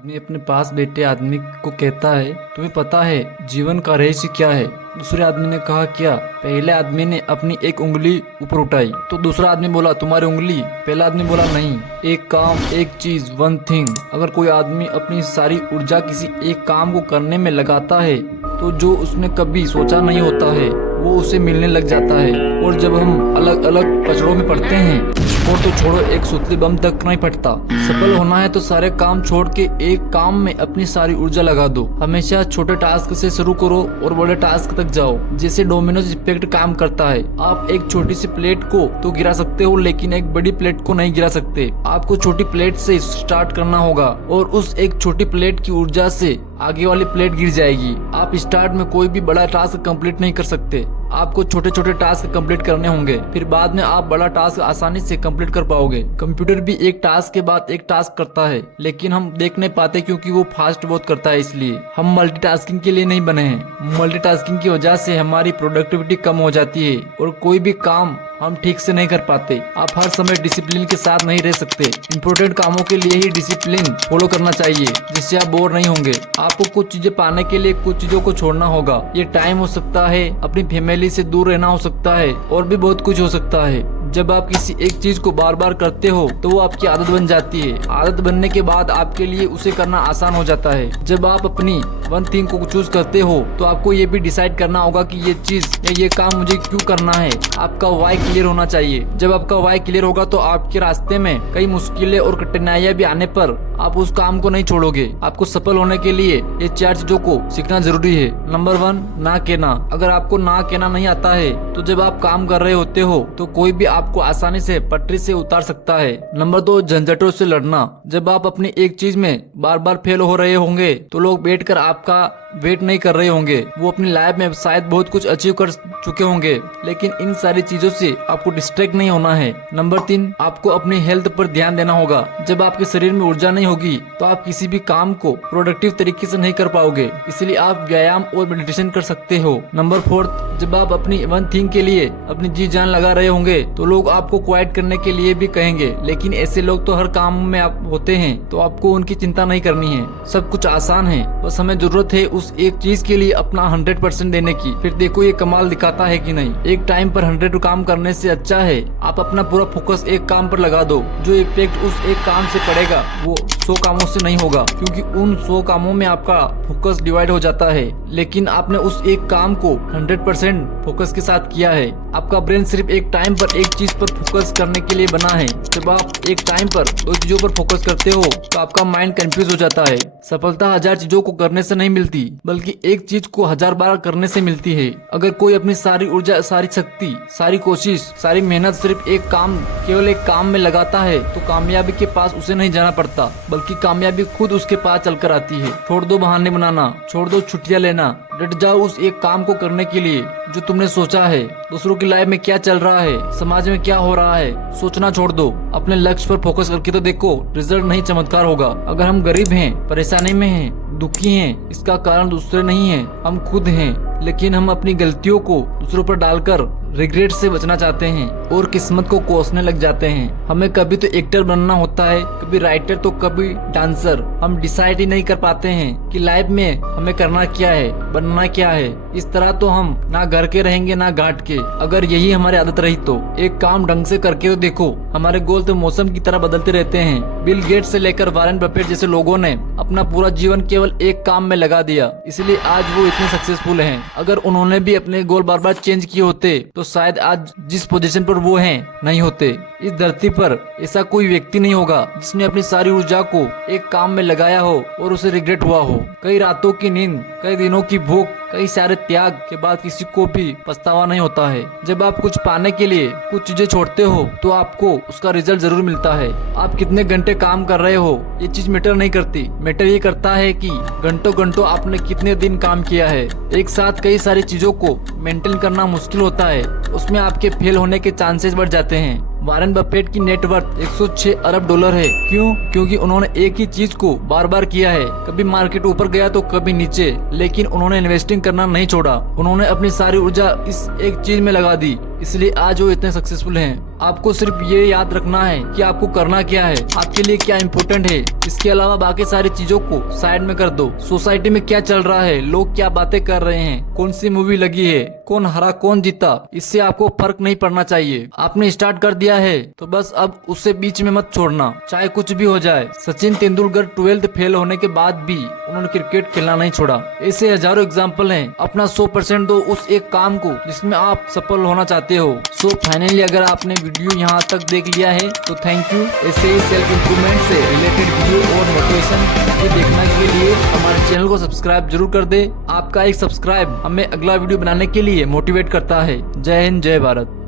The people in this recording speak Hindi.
आदमी अपने पास बैठे आदमी को कहता है, तुम्हें पता है जीवन का रहस्य क्या है? दूसरे आदमी ने कहा, क्या? पहले आदमी ने अपनी एक उंगली ऊपर उठाई तो दूसरा आदमी बोला, तुम्हारी उंगली? पहला आदमी बोला, नहीं, एक काम, एक चीज, वन थिंग। अगर कोई आदमी अपनी सारी ऊर्जा किसी एक काम को करने में लगाता है तो जो उसने कभी सोचा नहीं होता है वो उसे मिलने लग जाता है। और जब हम अलग अलग कचरों में पड़ते हैं, और तो छोड़ो, एक सुतली बम तक नहीं फटता। सफल होना है तो सारे काम छोड़ के एक काम में अपनी सारी ऊर्जा लगा दो। हमेशा छोटे टास्क से शुरू करो और बड़े टास्क तक जाओ। जैसे डोमिनोज इफेक्ट काम करता है। आप एक छोटी सी प्लेट को तो गिरा सकते हो लेकिन एक बड़ी प्लेट को नहीं गिरा सकते। आपको छोटी प्लेट से स्टार्ट करना होगा और उस एक छोटी प्लेट की ऊर्जा से आगे वाली प्लेट गिर जाएगी। आप स्टार्ट में कोई भी बड़ा टास्क कंप्लीट नहीं कर सकते। आपको छोटे छोटे टास्क कंप्लीट करने होंगे, फिर बाद में आप बड़ा टास्क आसानी से कंप्लीट कर पाओगे। कंप्यूटर भी एक टास्क के बाद एक टास्क करता है लेकिन हम देख नहीं पाते क्योंकि वो फास्ट बहुत करता है। इसलिए हम मल्टीटास्किंग के लिए नहीं बने हैं। मल्टीटास्किंग की वजह से हमारी प्रोडक्टिविटी कम हो जाती है और कोई भी काम हम ठीक से नहीं कर पाते। आप हर समय डिसिप्लिन के साथ नहीं रह सकते। इंपॉर्टेंट कामों के लिए ही डिसिप्लिन फॉलो करना चाहिए जिससे आप बोर नहीं होंगे। आपको कुछ चीजें पाने के लिए कुछ चीजों को छोड़ना होगा। ये टाइम हो सकता है, अपनी फैमिली से दूर रहना हो सकता है और भी बहुत कुछ हो सकता है। जब आप किसी एक चीज को बार बार करते हो तो वो आपकी आदत बन जाती है। आदत बनने के बाद आपके लिए उसे करना आसान हो जाता है। जब आप अपनी वन थिंग को चूज करते हो तो आपको ये भी डिसाइड करना होगा कि ये चीज या ये काम मुझे क्यों करना है। आपका वाई क्लियर होना चाहिए। जब आपका वाई क्लियर होगा तो आपके रास्ते में कई मुश्किलें और कठिनाइयां भी आने पर आप उस काम को नहीं छोड़ोगे। आपको सफल होने के लिए ये 4 चीजों को सीखना जरूरी है। नंबर 1, ना कहना। अगर आपको ना कहना नहीं आता है तो जब आप काम कर रहे होते हो तो कोई भी आपको आसानी से पटरी से उतार सकता है। नंबर 2, झंझटों से लड़ना। जब आप अपनी एक चीज में बार बार फेल हो रहे होंगे तो लोग बैठकर आपका वेट नहीं कर रहे होंगे। वो अपनी लाइफ में शायद बहुत कुछ अचीव कर चुके होंगे लेकिन इन सारी चीजों से आपको डिस्ट्रैक्ट नहीं होना है। नंबर 3, आपको अपनी हेल्थ पर ध्यान देना होगा। जब आपके शरीर में ऊर्जा नहीं होगी तो आप किसी भी काम को प्रोडक्टिव तरीके से नहीं कर पाओगे। इसलिए आप व्यायाम और मेडिटेशन कर सकते हो। नंबर 4, जब आप अपनी वन थिंग के लिए अपनी जी जान लगा रहे होंगे तो लोग आपको क्वाइट करने के लिए भी कहेंगे, लेकिन ऐसे लोग तो हर काम में आप होते हैं तो आपको उनकी चिंता नहीं करनी है। सब कुछ आसान है, बस हमें जरूरत है उस एक चीज के लिए अपना 100% देने की। फिर देखो ये कमाल दिखाता है कि नहीं। एक टाइम पर 100 काम करने से अच्छा है आप अपना पूरा फोकस एक काम पर लगा दो। जो इफेक्ट उस एक काम से पड़ेगा वो 100 कामों से नहीं होगा क्योंकि उन 100 कामों में आपका फोकस डिवाइड हो जाता है। लेकिन आपने उस एक काम को 100% फोकस के साथ किया है। आपका ब्रेन सिर्फ एक टाइम पर एक चीज पर फोकस करने के लिए बना है। जब आप एक टाइम पर 2 चीजों पर फोकस करते हो तो आपका माइंड कंफ्यूज हो जाता है। सफलता 1000 चीजों को करने से नहीं मिलती बल्कि एक चीज को 1000 बार करने से मिलती है। अगर कोई अपनी सारी ऊर्जा, सारी शक्ति, सारी कोशिश, सारी मेहनत सिर्फ एक काम, केवल एक काम में लगाता है तो कामयाबी के पास उसे नहीं जाना पड़ता बल्कि कामयाबी खुद उसके पास चलकर आती है। छोड़ दो बहाने बनाना, छोड़ दो छुट्टियां लेना, डट जाओ उस एक काम को करने के लिए जो तुमने सोचा है। दूसरों की लाइफ में क्या चल रहा है, समाज में क्या हो रहा है, सोचना छोड़ दो। अपने लक्ष्य पर फोकस करके तो देखो, रिजल्ट नहीं चमत्कार होगा। अगर हम गरीब हैं, परेशानी में हैं, दुखी हैं, इसका कारण दूसरे नहीं है, हम खुद हैं। लेकिन हम अपनी गलतियों को दूसरों पर डालकर रिग्रेट से बचना चाहते हैं और किस्मत को कोसने लग जाते हैं। हमें कभी तो एक्टर बनना होता है, कभी राइटर तो कभी डांसर। हम डिसाइड ही नहीं कर पाते हैं कि लाइफ में हमें करना क्या है, बनना क्या है। इस तरह तो हम ना घर के रहेंगे ना घाट के। अगर यही हमारी आदत रही तो एक काम ढंग से करके तो देखो। हमारे गोल तो मौसम की तरह बदलते रहते हैं। बिल गेट्स से लेकर वॉरेन बफेट जैसे लोगों ने अपना पूरा जीवन केवल एक काम में लगा दिया, इसलिए आज वो इतने सक्सेसफुल हैं। अगर उन्होंने भी अपने गोल बार बार चेंज किए होते तो शायद आज जिस पोजीशन पर वो हैं नहीं होते। इस धरती पर ऐसा कोई व्यक्ति नहीं होगा जिसने अपनी सारी ऊर्जा को एक काम में लगाया हो और उसे रिग्रेट हुआ हो। कई रातों की नींद, कई दिनों की भूख, कई सारे त्याग के बाद किसी को भी पछतावा नहीं होता है। जब आप कुछ पाने के लिए कुछ चीजें छोड़ते हो तो आपको उसका रिजल्ट जरूर मिलता है। आप कितने घंटे काम कर रहे हो ये चीज मैटर नहीं करती। मैटर ये करता है कि घंटों घंटों आपने कितने दिन काम किया है। एक साथ कई सारी चीजों को मेंटेन करना मुश्किल होता है, उसमें आपके फेल होने के चांसेस बढ़ जाते हैं। वॉरेन बफेट की नेटवर्थ 106 अरब डॉलर है। क्यों? क्योंकि उन्होंने एक ही चीज को बार बार किया है। कभी मार्केट ऊपर गया तो कभी नीचे, लेकिन उन्होंने इन्वेस्टिंग करना नहीं छोड़ा। उन्होंने अपनी सारी ऊर्जा इस एक चीज में लगा दी इसलिए आज वो इतने सक्सेसफुल हैं। आपको सिर्फ ये याद रखना है कि आपको करना क्या है, आपके लिए क्या इम्पोर्टेंट है। इसके अलावा बाकी सारी चीजों को साइड में कर दो। सोसाइटी में क्या चल रहा है, लोग क्या बातें कर रहे हैं, कौन सी मूवी लगी है, कौन हरा कौन जीता, इससे आपको फर्क नहीं पड़ना चाहिए। आपने स्टार्ट कर दिया है तो बस अब उससे बीच में मत छोड़ना, चाहे कुछ भी हो जाए। सचिन तेंदुलकर 12th फेल होने के बाद भी उन्होंने क्रिकेट खेलना नहीं छोड़ा। ऐसे हजारों एग्जाम्पल हैं। अपना 100% दो उस एक काम को जिसमें आप सफल होना चाहते हो। सो फाइनली अगर आपने वीडियो यहाँ तक देख लिया है तो थैंक यू। ऐसे ही सेल्फ इम्प्रूवमेंट से रिलेटेड वीडियो और मोटिवेशन देखने के लिए हमारे चैनल को सब्सक्राइब जरूर कर दे। आपका एक सब्सक्राइब हमें अगला वीडियो बनाने के लिए मोटिवेट करता है। जय हिंद, जय भारत।